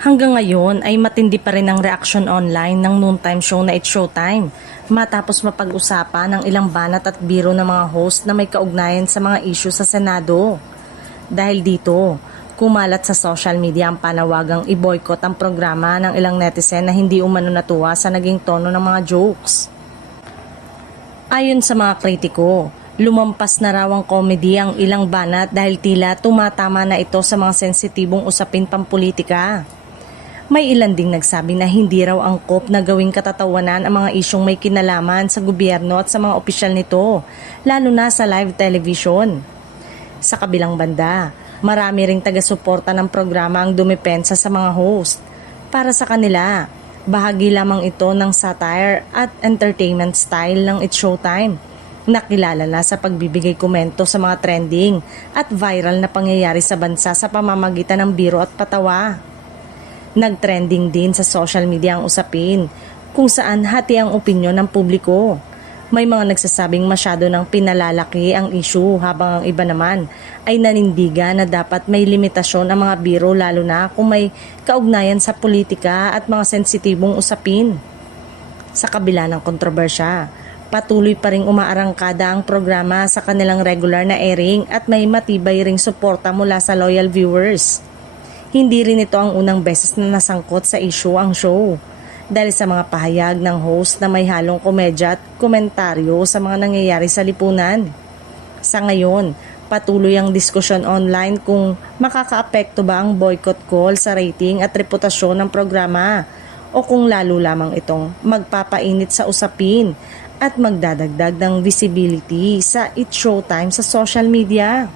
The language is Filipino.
Hanggang ngayon ay matindi pa rin ang reaksyon online ng noontime show na It's Showtime matapos mapag-usapan ng ilang banat at biro ng mga host na may kaugnayan sa mga issue sa Senado. Dahil dito, kumalat sa social media ang panawagang i-boycott ang programa ng ilang netizen na hindi umano natuwa sa naging tono ng mga jokes. Ayon sa mga kritiko, lumampas na raw ang comedy ang ilang banat dahil tila tumatama na ito sa mga sensitibong usapin pampolitika. May ilan ding nagsabi na hindi raw angkop na gawing katatawanan ang mga isyong may kinalaman sa gobyerno at sa mga opisyal nito, lalo na sa live television. Sa kabilang banda, marami ring taga-suporta ng programa ang dumepensa sa mga host. Para sa kanila, bahagi lamang ito ng satire at entertainment style ng It's Showtime, nakilala na sa pagbibigay komento sa mga trending at viral na pangyayari sa bansa sa pamamagitan ng biro at patawa. Nagtrending din sa social media ang usapin kung saan hati ang opinyon ng publiko. May mga nagsasabing masyado nang pinalalaki ang issue habang ang iba naman ay nanindigan na dapat may limitasyon ang mga biro lalo na kung may kaugnayan sa politika at mga sensitibong usapin. Sa kabila ng kontrobersya, patuloy pa ring umaarangkada ang programa sa kanilang regular na airing at may matibay ring suporta mula sa loyal viewers. Hindi rin ito ang unang beses na nasangkot sa issue ang show dahil sa mga pahayag ng host na may halong komedya at komentaryo sa mga nangyayari sa lipunan. Sa ngayon, patuloy ang diskusyon online kung makakaapekto ba ang boycott call sa rating at reputasyon ng programa o kung lalo lamang itong magpapainit sa usapin at magdadagdag ng visibility sa It's Showtime sa social media.